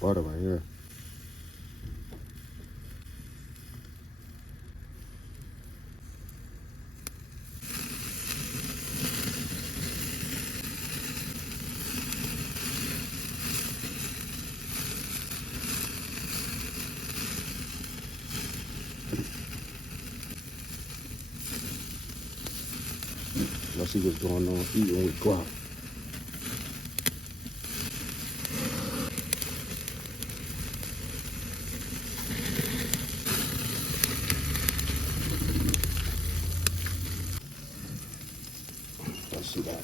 butter right here. Let's see what's going on eating with Gwap. Let's see that.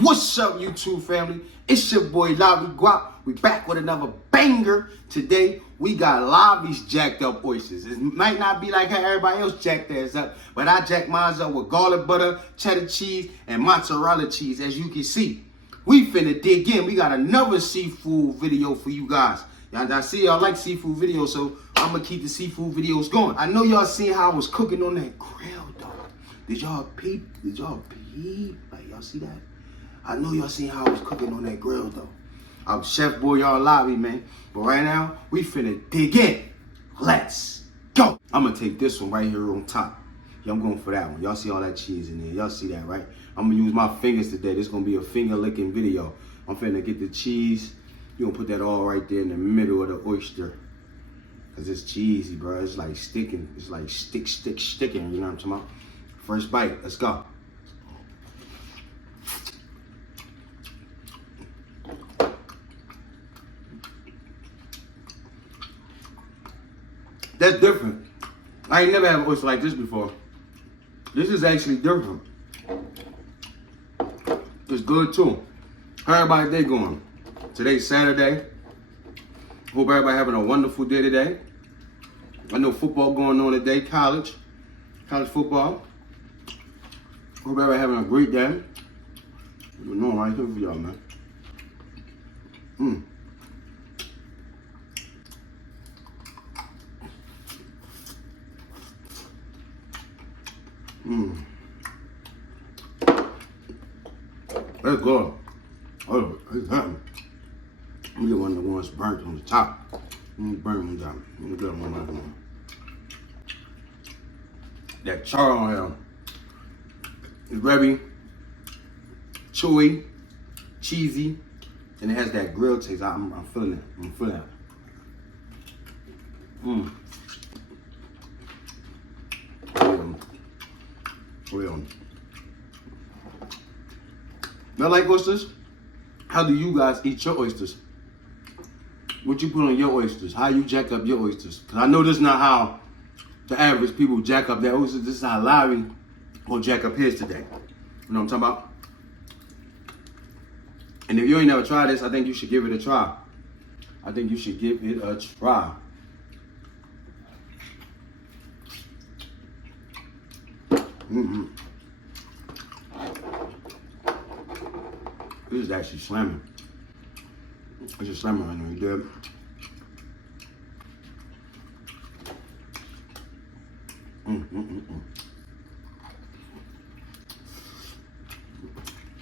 What's up, YouTube family? It's your boy Lobby Gwap. We back with another banger. Today we got Lobby's jacked up oysters. It might not be like how everybody else jacked theirs up, but I jacked mine up with garlic butter, cheddar cheese, and mozzarella cheese. As you can see, we finna dig in. We got another seafood video for you guys. I see y'all like seafood videos, so I'm gonna keep the seafood videos going. I know y'all seen how I was cooking on that grill, though. Did y'all peep? Like, y'all see that? I know y'all seen how I was cooking on that grill, though. I'm Chef Boy, y'all Lobby, man. But right now, we finna dig in. Let's go. I'm gonna take this one right here on top. Yeah, I'm going for that one. Y'all see all that cheese in there. Y'all see that, right? I'm gonna use my fingers today. This is gonna be a finger licking video. I'm finna get the cheese. You gonna put that all right there in the middle of the oyster. Cause it's cheesy, bro. It's like sticking. It's like sticking. You know what I'm talking about? First bite. Let's go. That's different. I ain't never had an oyster like this before. This is actually different. It's good too. How everybody day going? Today's Saturday. Hope everybody having a wonderful day today. I know football going on today, college football. Hope everybody having a great day. You know, right here for y'all, man. Let's go. Oh, it's happening. Let me get one of the ones burnt on the top. Let me burn them down. Let me get them on that one. That char on here is very chewy, cheesy, and it has that grill taste. I'm feeling it. I'm feeling it. Real. Y'all like oysters? How do you guys eat your oysters? What you put on your oysters? How you jack up your oysters? Because I know this is not how the average people jack up their oysters. This is how Larry will jack up his today. You know what I'm talking about? And if you ain't never tried this, I think you should give it a try. I think you should give it a try. This is actually slamming. It's just slamming right now, you did.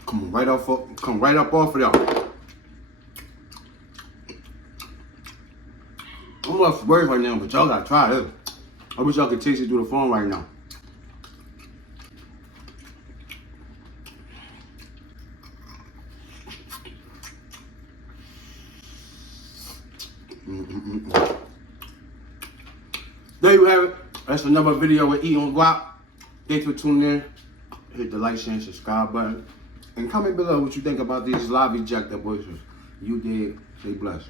Come right up off of y'all. I'm off for words right now, but y'all gotta try this. I wish y'all could taste it through the phone right now. There you have it. That's another video with Eating Gwap. Thanks for tuning in. Hit the like, share, and subscribe button. And comment below what you think about these Lobby jacked up oysters. You did. Stay blessed.